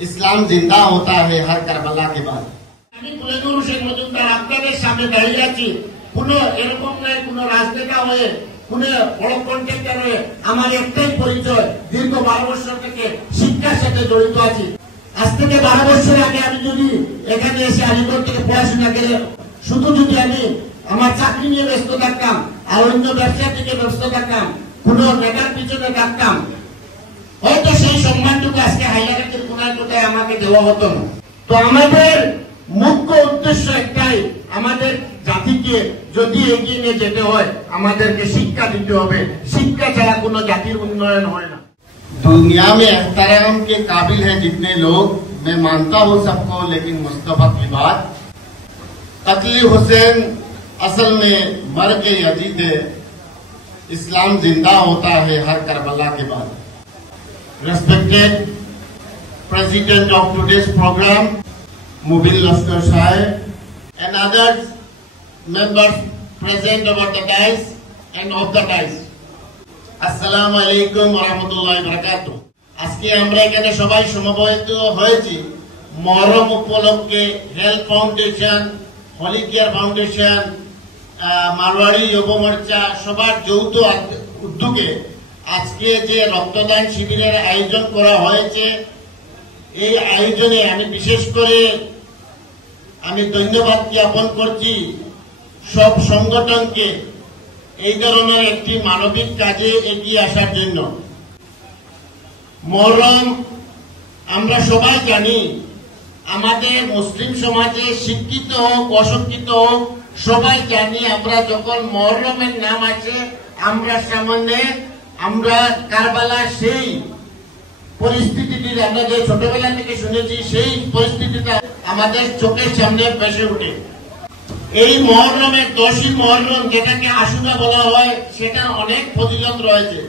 इस्लाम जिंदा होता है हर करबला के बाद। আমি কুলেনুর শেখ মজুমদার আপনাদের সামনে দাঁড়িয়ে আছি। কোনো এরকম নয়, কোনো রাজনেতা হয়ে, কোনো বড় কন্ট্রাক্টর হয়ে, আমার একটাই পরিচয়, দীর্ঘ 12 বছর থেকে শিক্ষার সাথে জড়িত আছি। আজ থেকে 12 বছর আগে আমি যদি এখানে এসে আলিগড় থেকে পড়াশোনা করে শুধু যদি আমি আমার চাকরি নিয়ে ব্যস্ত থাকতাম আর অন্য ব্যবসা থেকে ব্যস্ত থাকতাম, কোনো নেতার পিছনে থাকতাম, হয়তো সেই সম্মানটুকু আজকে হাইলাকান্দির কোনায় কোথায় আমাকে দেওয়া হতো না। তো আমাদের মুখ্য উদ্দেশ্য একটাই, আমাদের জাতিকে যদি এগিয়ে নিয়ে যেতে হয় আমাদেরকে শিক্ষা দিতে হবে। শিক্ষা ছাড়া কোনো জাতির উন্নয়ন হয় না। दुनिया में एहतराम के काबिल हैं जितने लोग, मैं मानता हूँ सबको, लेकिन मुस्तफा की बात, कत्ल हुसैन असल में मर के यजीद है, इस्लाम जिंदा होता है हर करबला के बाद। Respected President of today's program, Mubin Laskar Shahid, and other members present over the dais and off the dais. Assalamu alaikum wa rahmatullahi wa barakatuh. আজকে আমরা এখানে সবাই সমবেত হয়েছি মহরম উপলক্ষে হেলথ ফাউন্ডেশন, হলি কেয়ার ফাউন্ডেশন, মারওয়াড়ি যুব মোর্চা সবার যৌথ উদ্যোগে আজকে যে রক্তদান শিবিরের আয়োজন করা হয়েছে, এই আয়োজনে আমি বিশেষ করে ধন্যবাদ জ্ঞাপন করছি সব সংগঠনকে এই ধরনের একটি মানবিক কাজে এগিয়ে আসার জন্য। মহরম আমরা সবাই জানি, আমাদের মুসলিম সমাজে শিক্ষিত হোক অশিক্ষিত হোক সবাই জানি, আমরা যখন মহরমের নাম আছে আমরা সামনে আমরা কারবালা সেই পরিস্থিতিটি আমরা যে ছোটবেলা থেকে শুনেছি সেই পরিস্থিতিটা আমাদের চোখের সামনে ভেসে ওঠে। এই মহরমের 10ই মহরম যেটাকে আশুরা বলা হয়, সেটা অনেক ফজিলত রয়েছে।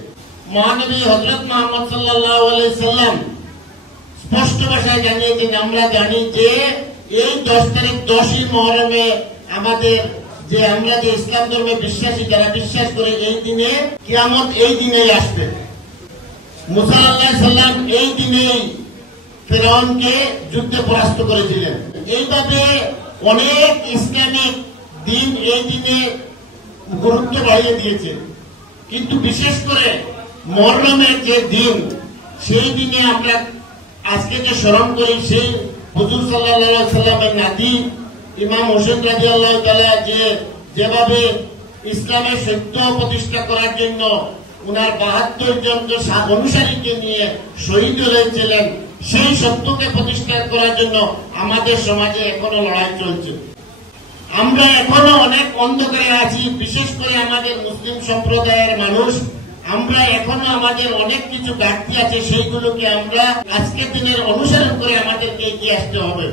মহানবী হযরত মুহাম্মদ সাল্লাল্লাহু আলাইহি সাল্লাম স্পষ্ট ভাষায় জানিয়েছেন, আমরা জানি যে এই 10 তারিখ 10ই মহরমে আমাদের যে আমরা যে ইসলাম ধর্মে বিশ্বাসী যারা বিশ্বাস করে এই দিনে কিয়ামত এই দিনেই আসবে। মুসা আলাইহিস সালাম এই দিনেই ফিরআউনকে যুদ্ধে পরাস্ত করেছিলেন। এইভাবে অনেক ইসলামিক দিন এই দিনে গুরুত্ব বাড়িয়ে দিয়েছে, কিন্তু বিশেষ করে মহরমের যে দিন সেই দিনে আমরা আজকে যে স্মরণ করি, সেই হুজুর সাল্লাল্লাহু আলাইহি সাল্লামের নাতি ইমাম হোসেন রাদিয়াল্লাহু তাআলা যেভাবে ইসলামের সত্য প্রতিষ্ঠা করার জন্য উনার 72 জন অনুসারীকে নিয়ে শহীদ হয়েছিলেন, সেই সত্যকে প্রতিষ্ঠা করার জন্য আমাদের সমাজে এখনো লড়াই চলছে। আমরা এখনো অনেক অন্ধকারে আছি, বিশেষ করে আমাদের মুসলিম সম্প্রদায়ের মানুষ। আমরা এখনো আমাদের অনেক কিছু ঘাটতি আছে, সেইগুলোকে আমরা আজকের দিনের অনুসরণ করে আমাদেরকে এগিয়ে আসতে হবে।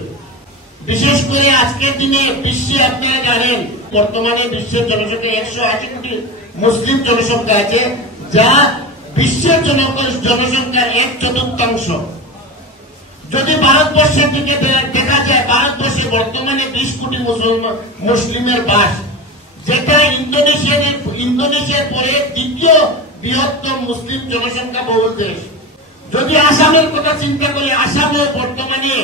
বিশেষ করে আজকের দিনে বিশ্বে আপনারা জানেন বর্তমানে বিশ্বের জনসংখ্যা 180 কোটি মুসলিম জনসংখ্যা আছে, যা বিশ্বের জনসংখ্যার 1/4। যদি ভারতবর্ষের দিকে দেখা যায়, ভারতবর্ষে বর্তমানে 20 কোটি মুসলিমের বাস, যেটা ইন্দোনেশিয়ার পরে দ্বিতীয় বৃহত্তম মুসলিম জনসংখ্যা বহুল দেশ। যদি আসামের কথা চিন্তা করি, আসামে বর্তমানে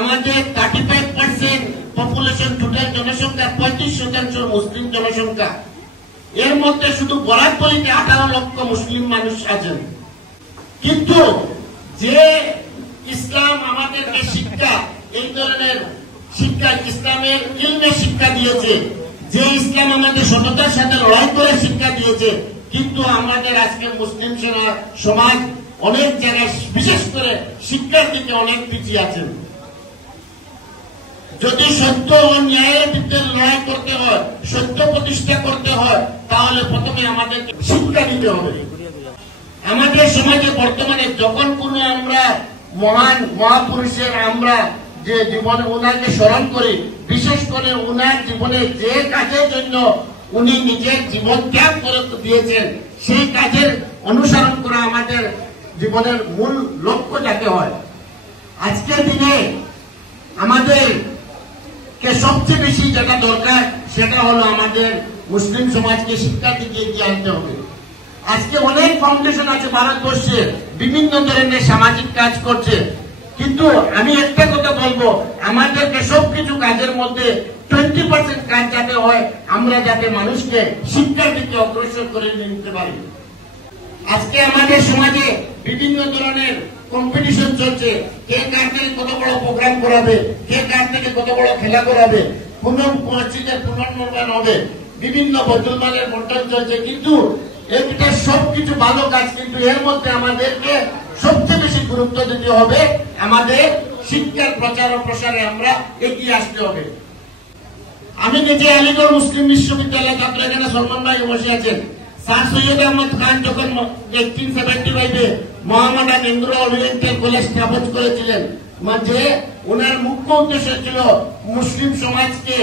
আমাদের 35% পপুলেশন, টোটাল জনসংখ্যা 35% মুসলিম জনসংখ্যা। এর মধ্যে শুধু বরাকবলিতে 18 লক্ষ মুসলিম মানুষ আছেন। কিন্তু যে ইসলাম আমাদেরকে শিক্ষা, এই ধরনের শিক্ষা, ইসলামের ইলমের শিক্ষা দিয়েছে, যে ইসলাম আমাদের সততার সাথে লড়াই করে শিক্ষা দিয়েছে, কিন্তু আমাদের আজকে মুসলিম সমাজ অনেক জায়গায় বিশেষ করে শিক্ষার দিকে অনেক পিছিয়ে আছেন। যদি সত্য ও ন্যায়ের বিরুদ্ধে লড়াই করতে হয়, সত্য প্রতিষ্ঠা করতে হয়, তাহলে প্রথমে আমাদেরকে শিক্ষা দিতে হবে। আমাদের সমাজে বর্তমানে যখন কোনো আমরা মহান মহাপুরুষের আমরা যে জীবনে উনাকে স্মরণ করি, বিশেষ করে উনার জীবনে যে কাজের জন্য উনি নিজের জীবন ত্যাগ করে দিয়েছেন, সেই কাজের অনুসরণ করা আমাদের জীবনের মূল লক্ষ্য যাতে হয়। আজকের দিনে আমাদের সবচেয়ে বেশি যেটা দরকার সেটা হলো আমাদের মুসলিম সমাজকে শিক্ষার দিকে এগিয়ে আনতে হবে। আজকে অনেক ফাউন্ডেশন আছে ভারতবর্ষে, বিভিন্ন ধরনের সামাজিক কাজ করছে, কিন্তু আমি একটা কথা বলবো, আমাদেরকে সবকিছু কাজের মধ্যে 20% কাজ যাতে হয়, আমরা যাতে মানুষকে শিক্ষার দিকে অগ্রসর করে নিতে পারি। আজকে আমাদের সমাজে বিভিন্ন ধরনের কম্পিটিশন চলছে, কে কার থেকে কত বড় প্রোগ্রাম করাবে, কে কার থেকে কত বড় খেলা করাবে, কোন মসজিদের পুনর্নির্মাণ হবে, বিভিন্ন বদলমানের বন্টন চলছে। কিন্তু এটা সবকিছু ভালো কাজ, কিন্তু এর মধ্যে আমাদেরকে সবচেয়ে বেশি গুরুত্ব দিতে হবে, আমাদের শিক্ষার প্রচার ও প্রসারে আমরা এগিয়ে আসতে হবে। আমি নিজে আলিগড় মুসলিম বিশ্ববিদ্যালয় ছাত্র, এখানে সলমান ভাই বসে আছেন। স্যার সৈয়দ আহমদ খান যখন 1875 মোহামেডান ইন্দ্র ওরিয়েন্টাল কলেজ স্থাপন করেছিলেন, যে ওনার মুখ্য উদ্দেশ্য ছিল মুসলিম সমাজকে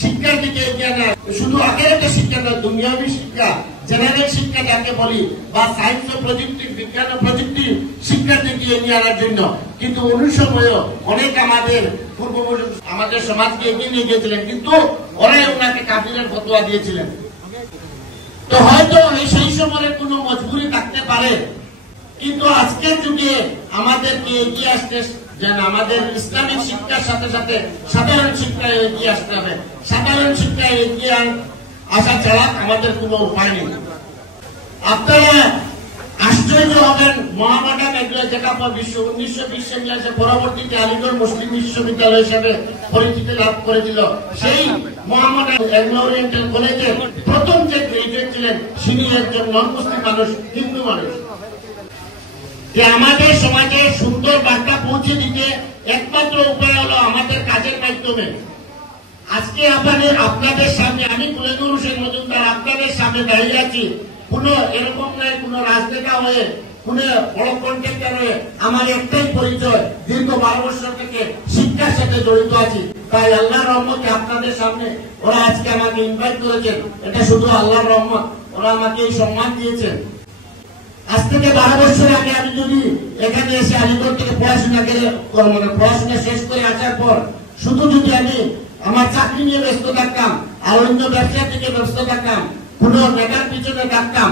শিক্ষার দিকে এগিয়ে আনা। শুধু আখেরাতের শিক্ষা নয়, দুনিয়াবী শিক্ষা, জেনারেল শিক্ষা যাকে বলি, বা সায়েন্স ও প্রযুক্তি, বিজ্ঞান ও প্রযুক্তি শিক্ষার দিকে এগিয়ে আনার জন্য। কিন্তু ওই সময়ও অনেক আমাদের পূর্বপুরুষ আমাদের সমাজকে এগিয়ে নিয়ে গিয়েছিলেন, কিন্তু ওরাই ওনাকে কাফিরের ফতোয়া দিয়েছিলেন। তো হয়তো সেই সময়ের কোন মজবুরি থাকতে পারে, কিন্তু আজকের যুগে আমাদেরকে এগিয়ে আসতে যেন আমাদের ইসলামিক শিক্ষার সাথে সাথে সাধারণ শিক্ষায় এগিয়ে আসতে হবে। সাধারণ শিক্ষায় এগিয়ে আসা ছাড়া আমাদের কোনো উপায় নেই। আপনারা আশ্চর্য হবেন, মোহামেডান যেটা 1920 সালে পরবর্তীতে আলিগড় মুসলিম বিশ্ববিদ্যালয় হিসেবে পরিচিতি লাভ করেছিল, সেই মোহামেডান এংলো ওরিয়েন্টাল কলেজের প্রথম যে গ্রাজুয়েট ছিলেন, তিনি একজন নন মুসলিম মানুষ, হিন্দু মানুষ। যে আমাদের সমাজে সুন্দর বার্তা পৌঁছে দিতে একমাত্র উপায় হলো আমাদের কাজের মাধ্যমে। আজকে আপনাদের সামনে আমি কুলেনুর হোসেন মজুমদার আপনাদের সামনে দাঁড়িয়ে আছি, কোন এরকম নয় কোন রাজনেতা হয়ে, কোন বড় কন্ট্রাক্টর হয়ে, আমার একটাই পরিচয়, দীর্ঘ 12 বছর থেকে শিক্ষার সাথে জড়িত আছি। তাই আল্লাহর রহমতে আপনাদের সামনে ওরা আজকে আমাকে ইনভাইট করেছেন, এটা শুধু আল্লাহর রহমত, ওরা আমাকে এই সম্মান দিয়েছেন। আজ থেকে 12 বছর আগে আমি যদি এখানে এসে আলিগড় থেকে পড়াশোনা শেষ করে আসার পর শুধু যদি আমি আমার চাকরি নিয়ে ব্যস্ত থাকতাম আর অন্য ব্যবসা থেকে ব্যস্ত থাকতাম, কোন নেতার পিছনে থাকতাম,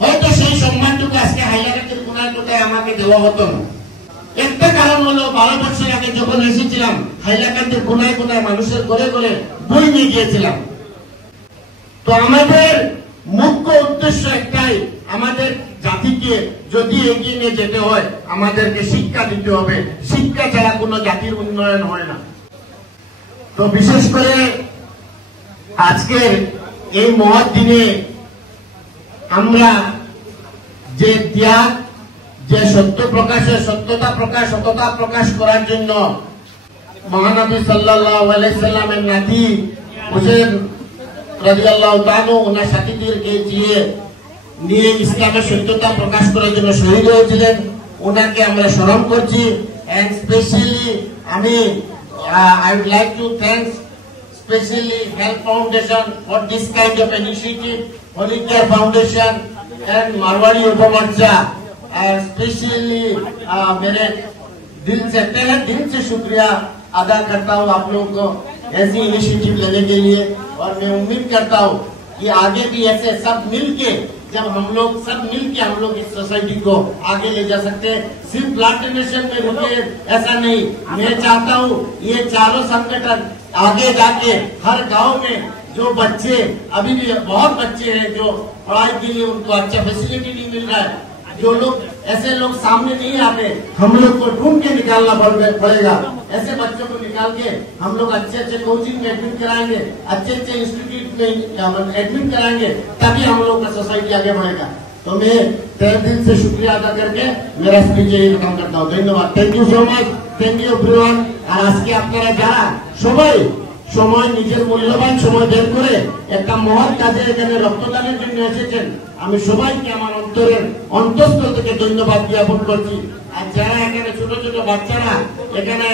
হয়তো সেই সম্মানটুকু আজকে হাইলাকান্দির কোনায় কোথায় আমাকে দেওয়া হতো না। একটা কারণ হলো 12 বছর আগে যখন এসেছিলাম, হাইলাকান্দির কোনায় কোনায় মানুষের ঘরে ঘরে বই নিয়ে গিয়েছিলাম। তো আমাদের মুখ্য উদ্দেশ্য একটাই, আমাদের জাতিকে যদি এগিয়ে নিয়ে যেতে হয়, আমাদেরকে শিক্ষা দিতে হবে। শিক্ষা ছাড়া কোনো জাতির উন্নয়ন হয় না। তো বিশেষ করে আজকের এই মহৎ দিনে আমরা যে ত্যাগ, যে সত্য প্রকাশের সত্যতা প্রকাশ করার জন্য মহানবী সাল্লাল্লাহু আলাইহি সাল্লামের নাতি হোসেন রাদিয়াল্লাহু তাআলা ওনার সাথীদেরকে নিয়ে ইসলামের সত্যতা প্রকাশ করার জন্য শহীদ হয়েছিলেন, ওনাকে আমরা স্মরণ করছি। And specially I would like to thank especially Health Foundation for this kind of initiative, Holy Care Foundation and Marwari Yuva Morcha, and especially मेरे दिल से शुक्रिया अदा करता हूँ आप लोगों को ऐसी इनिशिएटिव लेने के लिए। और मैं उम्मीद करता हूँ कि आगे भी ऐसे सब मिलके, जब हम लोग इस सोसाइटी को आगे ले जा सकते हैं। सिर्फ ब्लड डोनेशन में रुके ऐसा नहीं, मैं चाहता हूँ ये चारों संगठन आगे जाके हर गांव में जो बच्चे, अभी भी बहुत बच्चे हैं जो पढ़ाई के लिए उनको अच्छा फैसिलिटी नहीं मिल रहा है, जो लोग ऐसे लोग सामने नहीं आते, हम लोग को ढूंढ के निकालना पड़ेगा। ऐसे बच्चों को निकाल के हम लोग अच्छे कोचिंग में एडमिट कराएंगे, अच्छे इंस्टीट्यूट में एडमिट कराएंगे, तभी हम लोग का सोसाइटी आगे बढ़ेगा। तो मैं तहे दिल से शुक्रिया अदा करके मेरा स्पीच यही खत्म करता हूँ। धन्यवाद। Thank you so much. Thank you everyone. আর আজকে আপনারা যারা সবাই সময়, নিজের মূল্যবান সময় বের করে একটা মহৎ কাজে এখানে রক্তদানের জন্য এসেছেন, আমি সবাইকে আমার অন্তঃস্থল থেকে ধন্যবাদ জ্ঞাপন করছি। আর যারা এখানে ছোট ছোট বাচ্চারা এখানে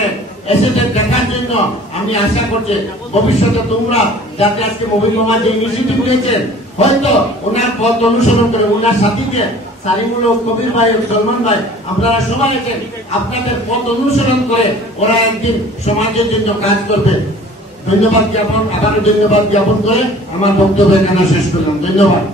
এসেছেন দেখার জন্য, আমি আশা করছি ভবিষ্যতে তোমরা যাতে আজকে মবিন মামা যে ইনিশিয়েটিভ নিয়েছেন, হয়তো ওনার পথ অনুসরণ করে ওনার সাথীকে সালিমুল হক, কবির ভাই, সলমান ভাই, আপনারা সবাই আছেন, আপনাদের পথ অনুসরণ করে ওরা একদিন সমাজের জন্য কাজ করবে। ধন্যবাদ জ্ঞাপন, আবারও ধন্যবাদ জ্ঞাপন করে আমার বক্তব্য এখানে শেষ করলাম। ধন্যবাদ।